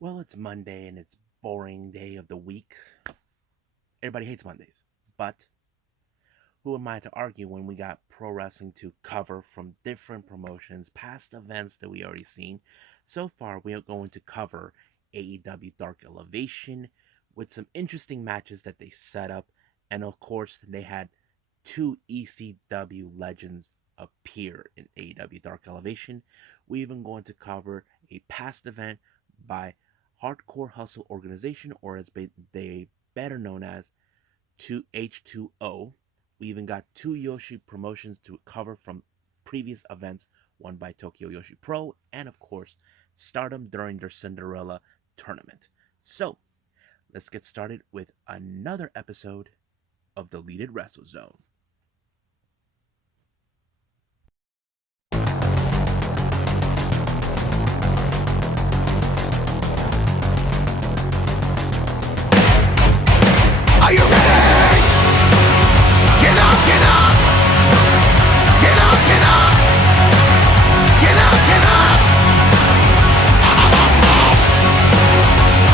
Well, it's Monday and it's boring day of the week. Everybody hates Mondays. But who am I to argue when we got pro wrestling to cover from different promotions, past events that we already seen? So far, we are going to cover AEW Dark Elevation with some interesting matches that they set up. And of course, they had two ECW legends appear in AEW Dark Elevation. We even going to cover a past event by Hardcore Hustle Organization, or as they better known as H2O. We even got two Yoshi promotions to cover from previous events, one by Tokyo Yoshi Pro, and of course, Stardom during their Cinderella tournament. So, let's get started with another episode of Deleted Wrestle Zone. Are you ready? Get up, get up! Get up, get up! Get up, get up!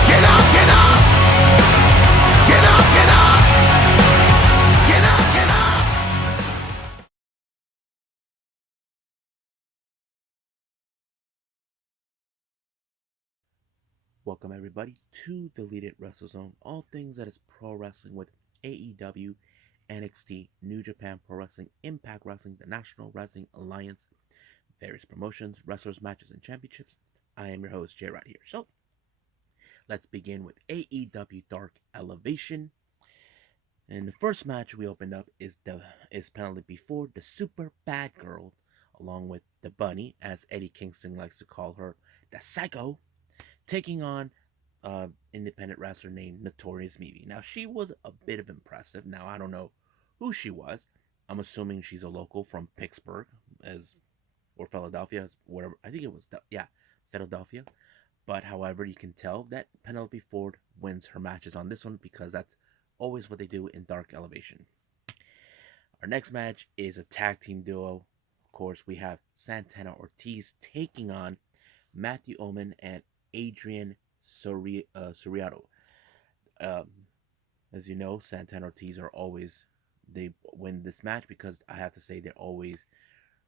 Get up, get up! Get up, get up! Get up, get up! Welcome everybody to Deleted Wrestle Zone, all things that is pro wrestling with AEW, NXT, New Japan Pro Wrestling, Impact Wrestling, the National Wrestling Alliance, various promotions, wrestlers, matches, and championships. I am your host, Jay right here. So, let's begin with AEW Dark Elevation. And the first match we opened up is penalty before the Super Bad Girl, along with the Bunny, as Eddie Kingston likes to call her, the Psycho, taking on independent wrestler named Notorious Mimi. Now, she was a bit of impressive. Now, I don't know who she was. I'm assuming she's a local from Pittsburgh, as or Philadelphia, as whatever. I think it was, yeah, Philadelphia. But however, you can tell that Penelope Ford wins her matches on this one because that's always what they do in Dark Elevation. Our next match is a tag team duo. Of course, we have Santana Ortiz taking on Matthew Omen and Adrian Soriato. Um, as you know, Santana Ortiz are always they win this match because I have to say they're always.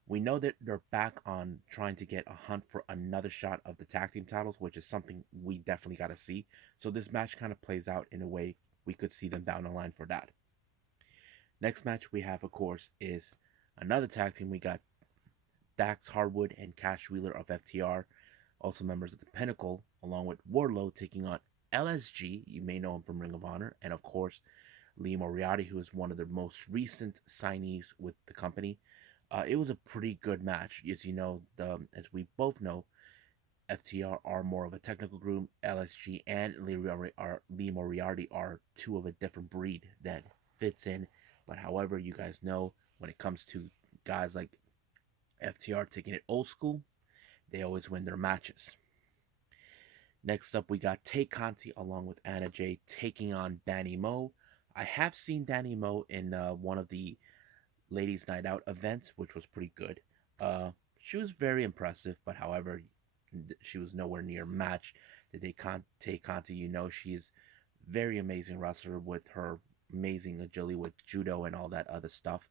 We know that they're back on trying to get a hunt for another shot of the tag team titles, which is something we definitely got to see. So this match kind of plays out in a way we could see them down the line for that. Next match we have, of course, is another tag team. We got Dax Harwood and Cash Wheeler of FTR, also members of the Pinnacle, along with Wardlow taking on LSG. You may know him from Ring of Honor, and of course, Lee Moriarty, who is one of the most recent signees with the company. It was a pretty good match, as you know. As we both know, FTR are more of a technical group. LSG and Lee Moriarty are two of a different breed that fits in. But however, you guys know when it comes to guys like FTR taking it old school, they always win their matches. Next up, we got Tay Conti along with Anna Jay taking on Danny Moe. I have seen Danny Moe in one of the Ladies Night Out events, which was pretty good. She was very impressive, but however, she was nowhere near match to Tay Conti. You know, she's very amazing wrestler with her amazing agility with judo and all that other stuff.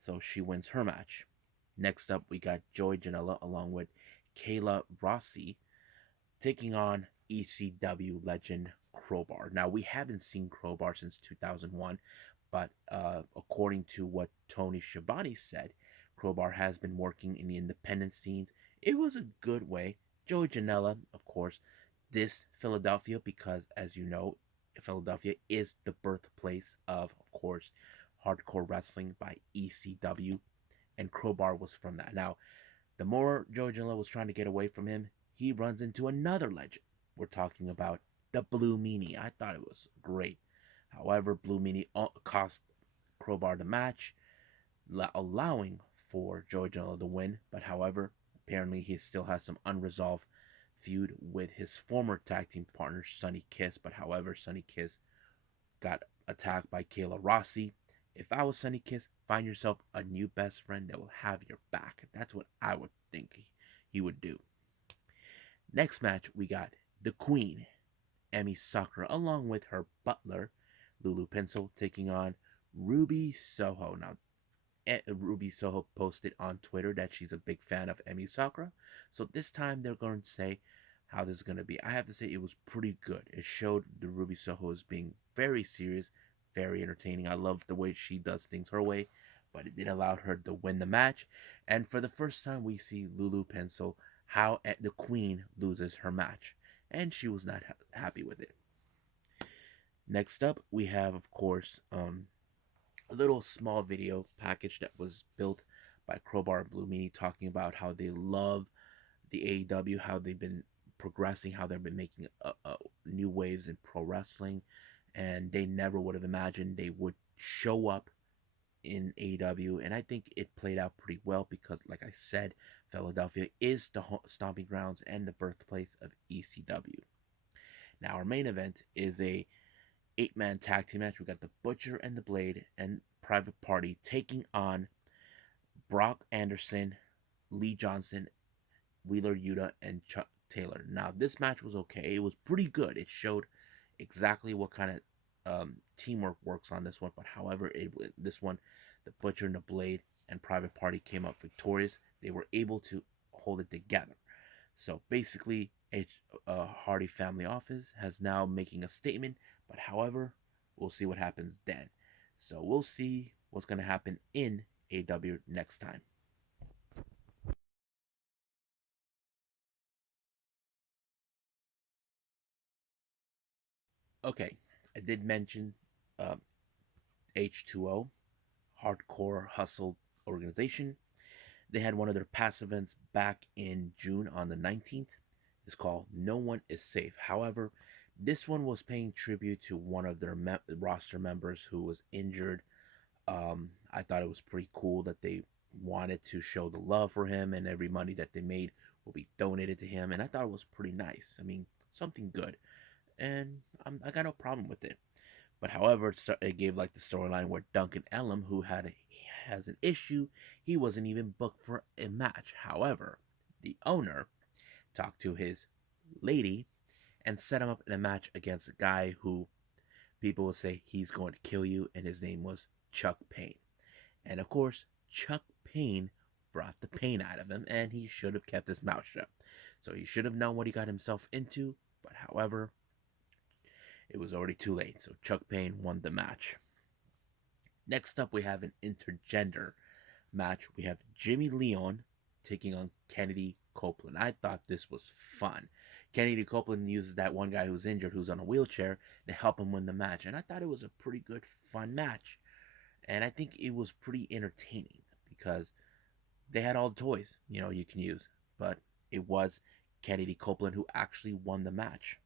So she wins her match. Next up, we got Joy Janela along with Kayla Rossi taking on ECW legend Crowbar. Now, we haven't seen Crowbar since 2001, but according to what Tony Schiavone said, Crowbar has been working in the independent scenes. It was a good way. Joey Janela, of course, this Philadelphia, because as you know, Philadelphia is the birthplace of course, hardcore wrestling by ECW, and Crowbar was from that. Now, the more Joey Janela was trying to get away from him, he runs into another legend. We're talking about the Blue Meanie. I thought it was great. However, Blue Meanie cost Crowbar the match, allowing for Joey Janela to win. But however, apparently he still has some unresolved feud with his former tag team partner, Sonny Kiss. But however, Sonny Kiss got attacked by Kayla Rossi. If I was Sonny Kiss, find yourself a new best friend that will have your back. That's what I would think he would do. Next match, we got the Queen, EMI Sakura, along with her butler, Lulu Pencil, taking on Ruby Soho. Now, Ruby Soho posted on Twitter that she's a big fan of EMI Sakura. So this time they're going to say how this is going to be. I have to say it was pretty good. It showed the Ruby Soho as being very serious, very entertaining. I love the way she does things her way, but it did allow her to win the match. And for the first time, we see Lulu Pencil how the Queen loses her match, and she was not happy with it. Next up, we have, of course, a little small video package that was built by Crowbar and Blue Meanie talking about how they love the AEW, how they've been progressing, how they've been making new waves in pro wrestling, and they never would have imagined they would show up in AEW. And I think it played out pretty well because, like I said, Philadelphia is the stomping grounds and the birthplace of ECW. Now, our main event is a 8-man tag team match. We got the Butcher and the Blade and Private Party taking on Brock Anderson, Lee Johnson, Wheeler Yuta, and Chuck Taylor. Now, this match was okay. It was pretty good. It showed exactly what kind of teamwork works on this one. But however, this one, the Butcher and the Blade and Private Party came up victorious. They were able to hold it together. So basically, Hardy Family Office has now making a statement. But however, we'll see what happens then. So we'll see what's going to happen in AW next time. Okay, I did mention uh, H2O, Hardcore Hustle Organization. They had one of their past events back in June on the 19th. It's called No One Is Safe. However, this one was paying tribute to one of their roster members who was injured. I thought it was pretty cool that they wanted to show the love for him, and every money that they made will be donated to him. And I thought it was pretty nice. I mean, something good. And I got no problem with it. But however, it gave like the storyline where Duncan Ellum, who has an issue, he wasn't even booked for a match. However, the owner talked to his lady and set him up in a match against a guy who people will say he's going to kill you, and his name was Chuck Payne. And of course, Chuck Payne brought the pain out of him, and he should have kept his mouth shut. So he should have known what he got himself into. But however, it was already too late, so Chuck Payne won the match. Next up, we have an intergender match. We have Jimmy Leon taking on Kennedy Copeland. I thought this was fun. Kennedy Copeland uses that one guy who's injured, who's on a wheelchair, to help him win the match. And I thought it was a pretty good, fun match. And I think it was pretty entertaining because they had all the toys, you can use. But it was Kennedy Copeland who actually won the match.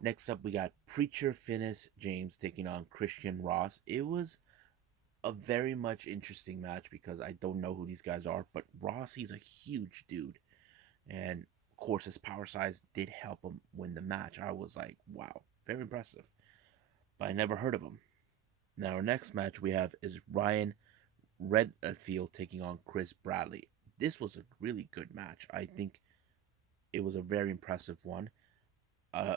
Next up, we got Preacher Finis James taking on Christian Ross. It was a very much interesting match because I don't know who these guys are, but Ross, he's a huge dude. And of course, his power size did help him win the match. I was like, wow, very impressive. But I never heard of him. Now, our next match we have is Ryan Redfield taking on Chris Bradley. This was a really good match. I think it was a very impressive one. Uh,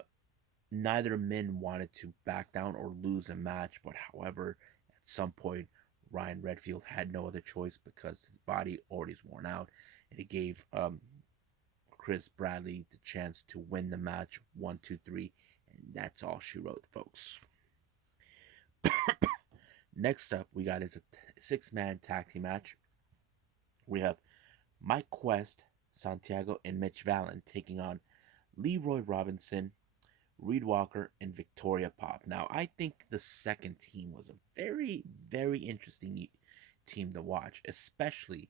Neither men wanted to back down or lose a match, but however, at some point, Ryan Redfield had no other choice because his body already is worn out, and it gave Chris Bradley the chance to win the match 1, 2, 3, and that's all she wrote, folks. Next up, we got is a 6-man tag team match. We have Mike Quest, Santiago, and Mitch Vallon taking on Leroy Robinson, Reed Walker, and Victoria Pop. Now, I think the second team was a very, very interesting team to watch, especially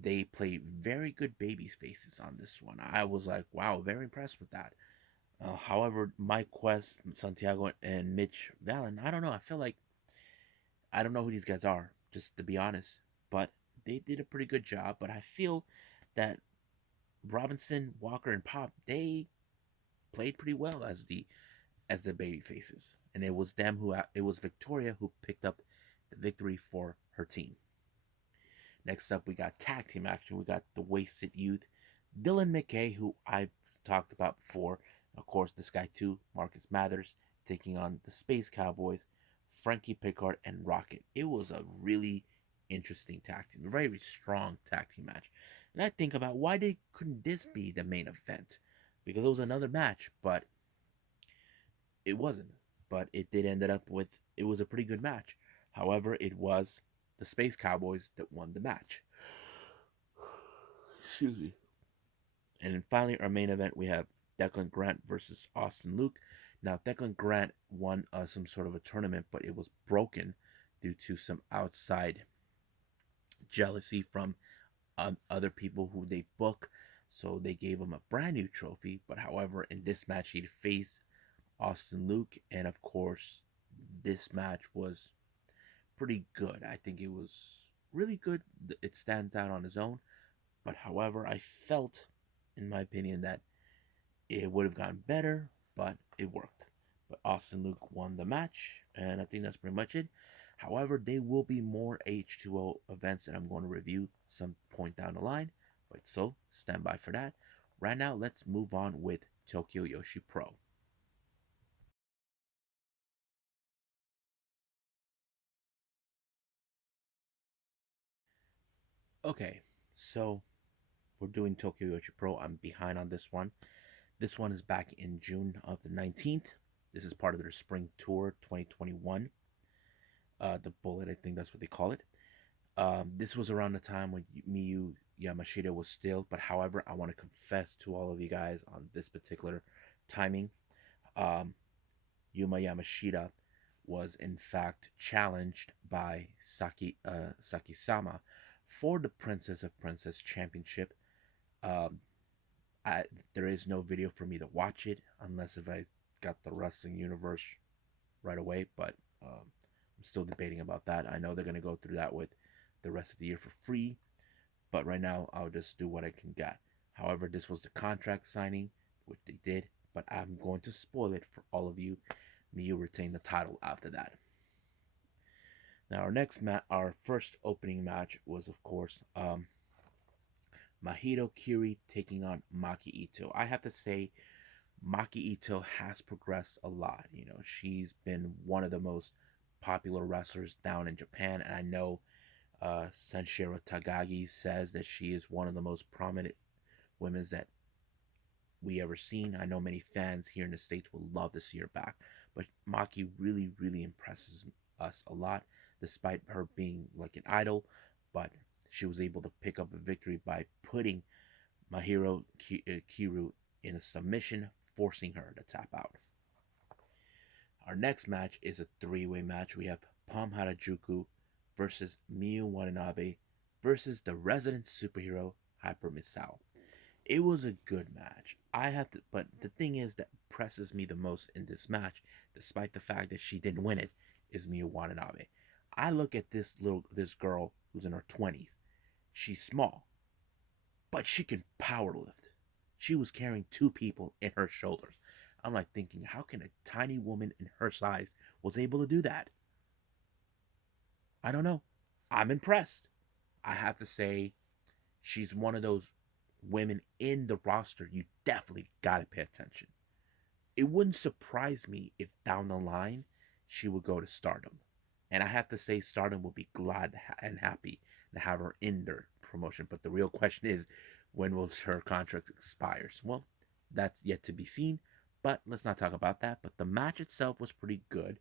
they played very good baby faces on this one. I was like, wow, very impressed with that. However, Mike Quest, Santiago, and Mitch Vallon, I don't know. I feel like I don't know who these guys are, just to be honest, but they did a pretty good job. But I feel that Robinson, Walker, and Pop, they played pretty well as the baby faces, and it was Victoria who picked up the victory for her team. Next up, we got tag team action. We got the Wasted Youth Dylan McKay, who I've talked about before, of course, this guy too, Marcus Mathers, taking on the Space Cowboys, Frankie Pickard, and Rocket. It was a really interesting tag team, a very strong tag team match. And I think about couldn't this be the main event? Because it was another match, but it wasn't. But it did ended up with it was a pretty good match. However, it was the Space Cowboys that won the match. Excuse me. And then finally, our main event, we have Declan Grant versus Austin Luke. Now, Declan Grant won some sort of a tournament, but it was broken due to some outside jealousy from other people who they book. So they gave him a brand new trophy. But however, in this match, he'd face Austin Luke. And of course, this match was pretty good. I think it was really good. It stands out on its own. But however, I felt, in my opinion, that it would have gotten better, but it worked. But Austin Luke won the match, and I think that's pretty much it. However, there will be more H2O events that I'm going to review some point down the line. But so stand by for that. Right now, let's move on with Tokyo Joshi Pro. Okay, so we're doing Tokyo Joshi Pro. I'm behind on this one. This one is back in June of the 19th. This is part of their spring tour 2021. The Bullet, I think that's what they call it. This was around the time when Miyu Yamashita was still, but however, I want to confess to all of you guys on this particular timing. Um, Yuma Yamashita was in fact challenged by Saki-sama for the Princess of Princess Championship. Um, I, there is no video for me to watch it unless if I got the wrestling universe right away, but I'm still debating about that. I know they're going to go through that with the rest of the year for free, but right now I'll just do what I can get. However, this was the contract signing, which they did, but I'm going to spoil it for all of you. Miyu retained the title after that. Now our first opening match was of course Mahito Kiri taking on Maki Ito. I have to say Maki Ito has progressed a lot. You know, she's been one of the most popular wrestlers down in Japan, and I know Sanshiro Tagagi says that she is one of the most prominent women that we ever seen. I know many fans here in the States would love to see her back, but Maki really, really impresses us a lot, despite her being like an idol. But she was able to pick up a victory by putting Kiru in a submission, forcing her to tap out. Our next match is a three-way match. We have Pam Harajuku versus Miyu Watanabe versus the resident superhero Hyper Misao. It was a good match. But the thing is that impresses me the most in this match, despite the fact that she didn't win it, is Miyu Watanabe. I look at this girl who's in her 20s. She's small, but she can power lift. She was carrying two people in her shoulders. I'm like thinking, how can a tiny woman in her size was able to do that? I don't know. I'm impressed. I have to say, she's one of those women in the roster you definitely gotta pay attention. It wouldn't surprise me if down the line she would go to Stardom. And I have to say, Stardom will be glad and happy to have her in their promotion. But the real question is, when will her contract expire? Well, that's yet to be seen. But let's not talk about that. But the match itself was pretty good.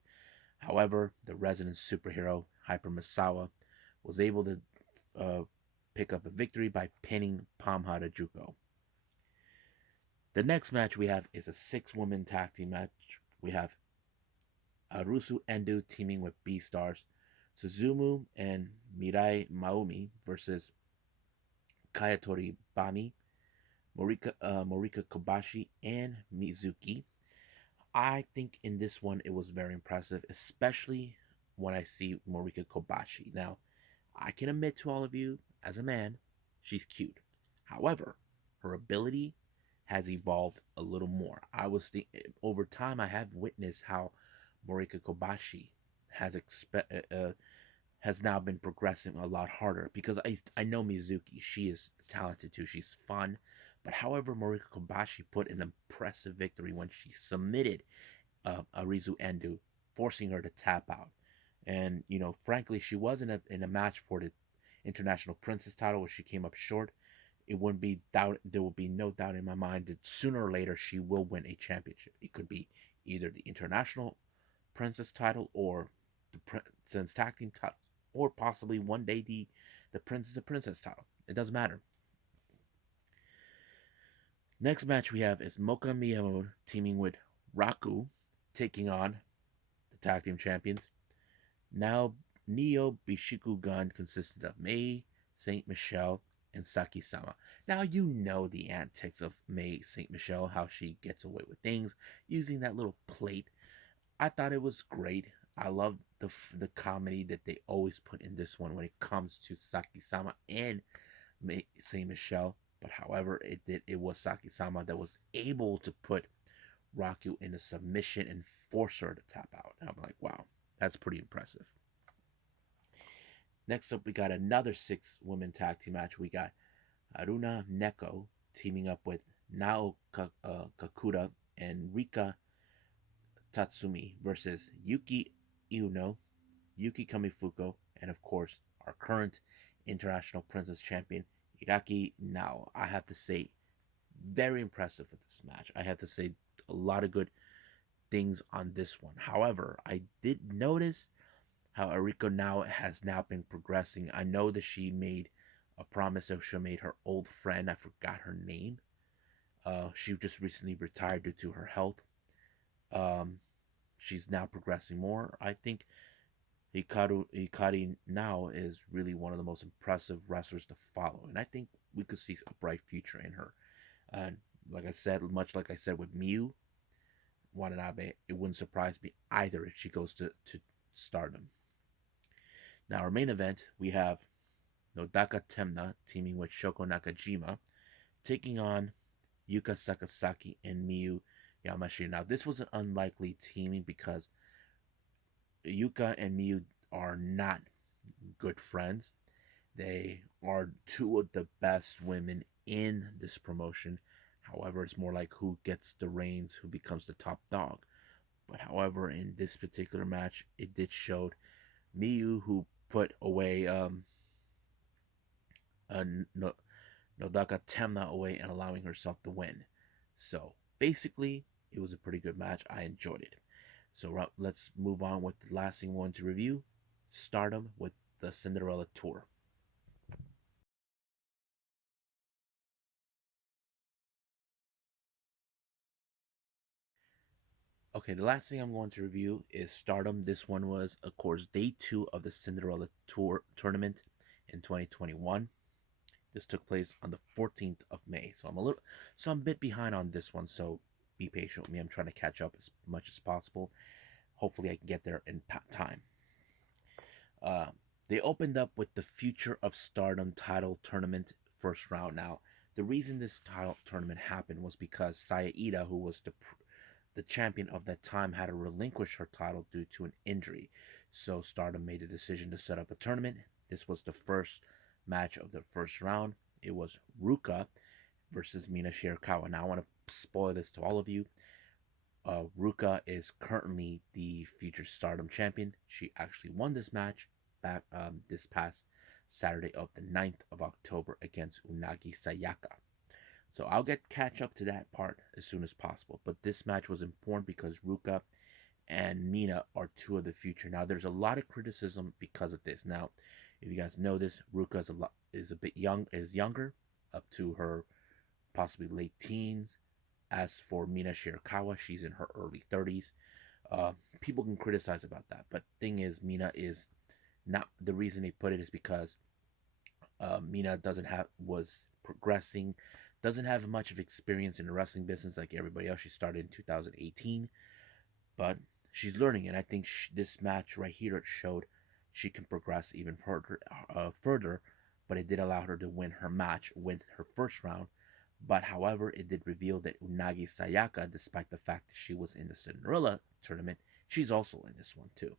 However, the resident superhero, Hyper Misawa, was able to uh, pick up a victory by pinning Pam Harajuku. The next match we have is a six-woman tag team match. We have Arusu Endo teaming with B-Stars, Suzumu and Mirai Maumi versus Kayatori Bami, Morika Kobashi, and Mizuki. I think in this one it was very impressive, especially when I see Morika Kobashi. Now, I can admit to all of you, as a man, she's cute. However, her ability has evolved a little more. Over time, I have witnessed how Morika Kobashi has has now been progressing a lot harder because I know Mizuki. She is talented too. She's fun, But however, Marika Kobashi put an impressive victory when she submitted Arizu Endo, forcing her to tap out. And frankly, she was in a match for the International Princess title where she came up short. It wouldn't be doubt. There will be no doubt in my mind that sooner or later she will win a championship. It could be either the International Princess title or the Princess Tag Team title, or possibly one day the Princess and Princess title. It doesn't matter. Next match we have is Moka Miyamoto teaming with Raku, taking on the tag team champions. Now, Neo Bishikugan consisted of Mei, Saint Michelle, and Saki Sama. Now, you know the antics of Mei Saint Michelle, how she gets away with things using that little plate. I thought it was great. I love the comedy that they always put in this one when it comes to Saki Sama and Mei Saint Michelle. But however, it was Saki Sama that was able to put Raku in a submission and force her to tap out. And I'm like, wow, that's pretty impressive. Next up, we got another 6 women tag team match. We got Haruna Neko teaming up with Nao Kakura and Rika Tatsumi versus Yuki Uno, Yuki Kamifuko, and of course, our current International Princess Champion, Iraki Nao. I have to say, very impressive with this match. I have to say, a lot of good things on this one. However, I did notice how Ariko now has now been progressing. I know that she made a promise that she made her old friend. I forgot her name. She just recently retired due to her health. Um, she's now progressing more. I think Hikari now is really one of the most impressive wrestlers to follow, and I think we could see a bright future in her. And like I said, much like I said with Miu Watanabe, it wouldn't surprise me either if she goes to Stardom. Now, our main event, we have Nodaka Temna teaming with Shoko Nakajima, taking on Yuka Sakasaki and Miyu Yamashita. Now, this was an unlikely teaming because Yuka and Miyu are not good friends. They are 2 of the best women in this promotion. However, it's more like who gets the reins, who becomes the top dog. But however, in this particular match, it did show Miyu who put away no, Nodaka Temna away and allowing herself to win. So basically, it was a pretty good match. I enjoyed it. So let's move on with the last thing we want to review, Stardom with the Cinderella Tour. Okay, the last thing I'm going to review is Stardom. This one was, of course, day 2 of the Cinderella Tour tournament in 2021. This took place on the 14th of May, so I'm a bit behind on this one. So be patient with me. I'm trying to catch up as much as possible. Hopefully, I can get there in time. Uh, they opened up with the Future of Stardom title tournament first round. Now, the reason this title tournament happened was because Saya Ida, who was the champion of that time, had to relinquish her title due to an injury. So Stardom made a decision to set up a tournament. This was the first match of the first round. It was Ruka versus Mina Shirakawa. Now I want to spoil this to all of you. Ruka is currently the future Stardom champion. She actually won this match back this past Saturday of the 9th of October against Unagi Sayaka. So I'll catch up to that part as soon as possible. But this match was important because Ruka and Mina are 2 of the future. Now there's a lot of criticism because of this. Now, if you guys know this, Ruka is a bit younger, up to her possibly late teens. As for Mina Shirakawa, she's in her early 30s. People can criticize about that, but thing is, Mina is not the reason they put it is because Mina doesn't have was progressing, doesn't have much of experience in the wrestling business like everybody else. She started in 2018, but she's learning, and I think this match right here it showed she can progress even further. But it did allow her to win her match, win her first round. But however, it did reveal that Unagi Sayaka, despite the fact that she was in the Cinderella tournament, she's also in this one too.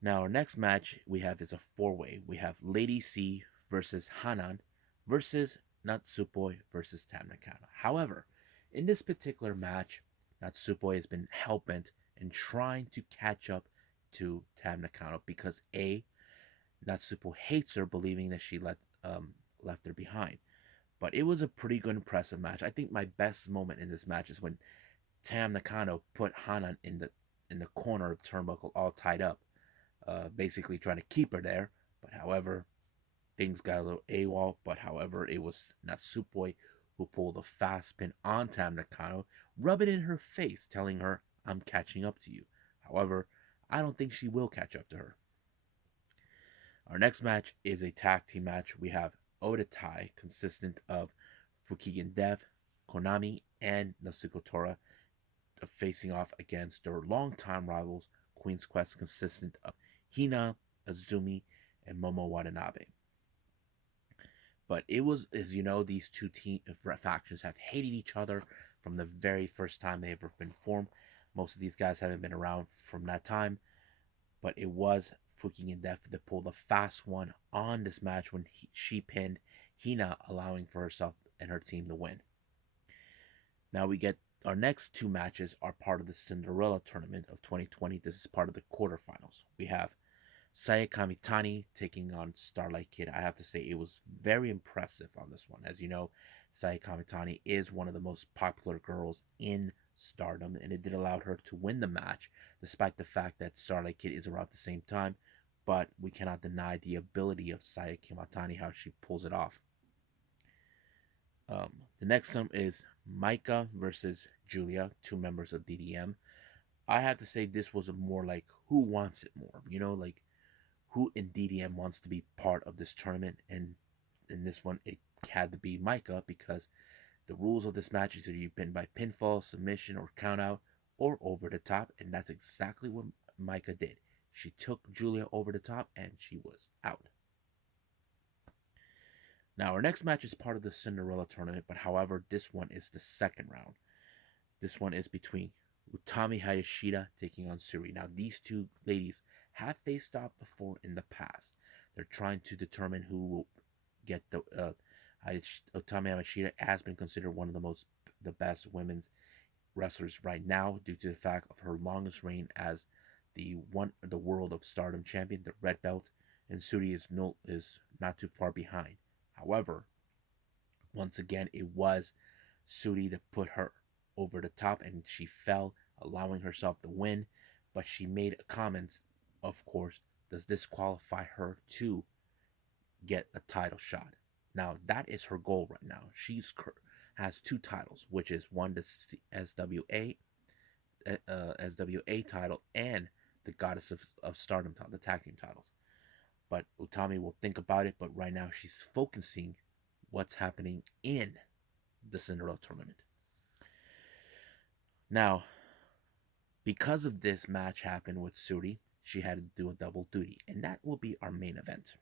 Now, our next match we have is a 4-way. We have Lady C versus Hanan versus Natsupoi versus Tam Nakano. However, in this particular match, Natsupoi has been hell-bent in trying to catch up to Tam Nakano because A, Natsupo hates her, believing that she left her behind. But it was a pretty good, impressive match. I think my best moment in this match is when Tam Nakano put Hana in the corner of the turnbuckle, all tied up, basically trying to keep her there. But however, things got a little AWOL. But however, it was Natsupoi who pulled a fast spin on Tam Nakano, rub it in her face, telling her, "I'm catching up to you." However, I don't think she will catch up to her. Our next match is a tag team match. We have Oda Tai, consistent of Fukigen Dev, Konami, and Natsuko Tora, facing off against their longtime rivals, Queen's Quest, consistent of Hina, Azumi, and Momo Watanabe. But it was, as you know, these two factions have hated each other from the very first time they ever been formed. Most of these guys haven't been around from that time, but it was Fuking Def that pulled a fast one on this match when she pinned Hina, allowing for herself and her team to win. Now we get our next two matches are part of the Cinderella tournament of 2020. This is part of the quarterfinals. We have Saya Kamitani taking on Starlight Kid. I have to say it was very impressive on this one. As you know, Saya Kamitani is one of the most popular girls in Stardom, and it did allow her to win the match, despite the fact that Starlight Kid is around the same time. But we cannot deny the ability of Saya Kamitani, how she pulls it off. The next one is Micah versus Julia, two members of DDM. I have to say this was a more like who wants it more, like who in DDM wants to be part of this tournament. And in this one, it had to be Micah because the rules of this match is either you pin by pinfall, submission, or countout, or over the top. And that's exactly what Micah did. She took Julia over the top and she was out. Now, our next match is part of the Cinderella tournament, but however, this one is the second round. This one is between Utami Hayashida taking on Suri. Now, these two ladies have faced off before in the past. They're trying to determine who will get the. Utami Hayashida has been considered one of the best women's wrestlers right now due to the fact of her longest reign as the world of Stardom champion, the red belt, and Suri is not too far behind. However, once again, it was Suri that put her over the top and she fell, allowing herself to win. But she made comments, of course, does this qualify her to get a title shot? Now, that is her goal right now. Has two titles, which is one the SWA title and the Goddess of Stardom title, the tag team titles. But Utami will think about it, but right now she's focusing what's happening in the Cinderella tournament. Now, because of this match happened with Suri, she had to do a double duty, and that will be our main event.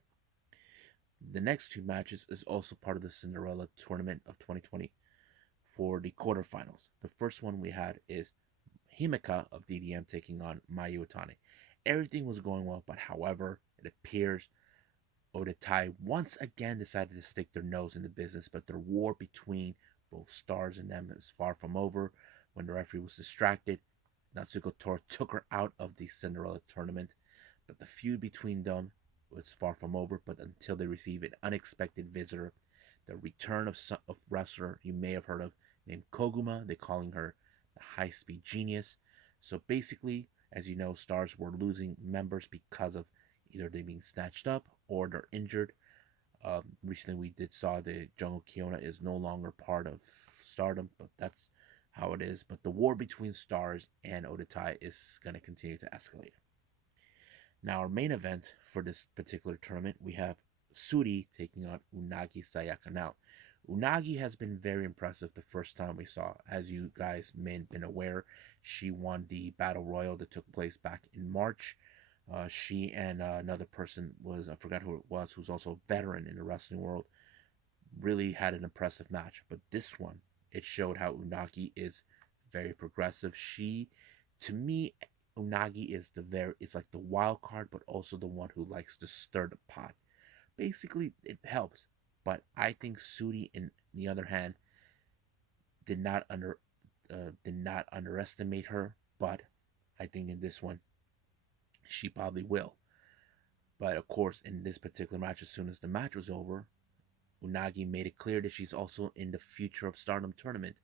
The next two matches is also part of the Cinderella tournament of 2020 for the quarterfinals. The first one we had is Himeka of DDM taking on Mayu Utani. Everything was going well, but however, it appears Oda Tai once again decided to stick their nose in the business, but their war between both stars and them is far from over. When the referee was distracted, Natsuko Tora took her out of the Cinderella tournament, but the feud between them was far from over. But until they receive an unexpected visitor, the return of wrestler you may have heard of named Koguma, they calling her the high-speed genius. So basically, as you know, stars were losing members because of either they being snatched up or they're injured. Recently, we did saw the Jungle Kiona is no longer part of Stardom, but that's how it is. But the war between Stars and Odatai is going to continue to escalate. Now, our main event for this particular tournament, we have Suri taking on Unagi Sayaka. Now, Unagi has been very impressive the first time we saw. As you guys may have been aware, she won the Battle Royal that took place back in March. She and another person I forgot who it was, who's also a veteran in the wrestling world, really had an impressive match. But this one, it showed how Unagi is very progressive. To me, Unagi is it's like the wild card, but also the one who likes to stir the pot. Basically, it helps. But I think Sudi, in the other hand, did not underestimate her. But I think in this one, she probably will. But of course, in this particular match, as soon as the match was over, Unagi made it clear that she's also in the Future of Stardom tournament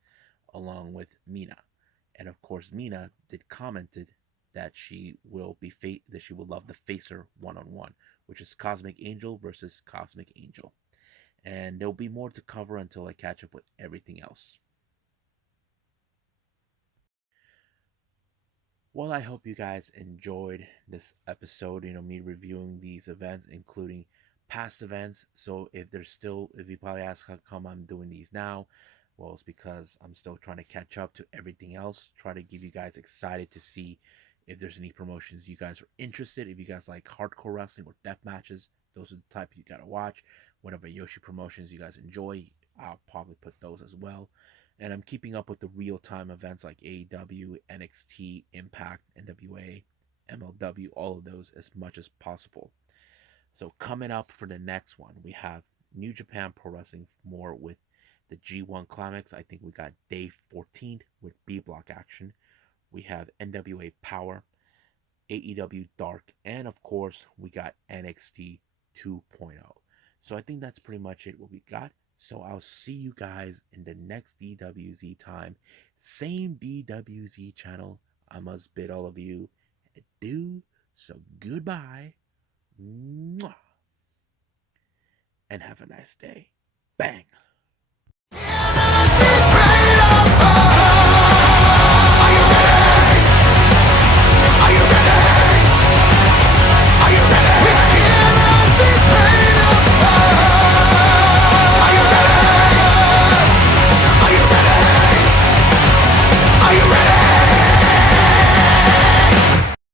along with Mina. And of course, Mina did commented that she will love to face her one on one, which is Cosmic Angel versus Cosmic Angel. And there'll be more to cover until I catch up with everything else. Well, I hope you guys enjoyed this episode, me reviewing these events, including past events. So if you probably ask how come I'm doing these now, well, it's because I'm still trying to catch up to everything else, try to give you guys excited to see if there's any promotions you guys are interested. If you guys like hardcore wrestling or death matches, those are the type you gotta watch. Whatever Yoshi promotions you guys enjoy, I'll probably put those as well. And I'm keeping up with the real time events like AEW, NXT, Impact, NWA, MLW, all of those as much as possible. So, coming up for the next one, we have New Japan Pro Wrestling more with the G1 Climax. I think we got day 14 with B Block action. We have NWA Power, AEW Dark, and of course, we got NXT 2.0. So I think that's pretty much it what we got. So I'll see you guys in the next DWZ time. Same DWZ channel. I must bid all of you adieu. So goodbye. Mwah, and have a nice day. Bang.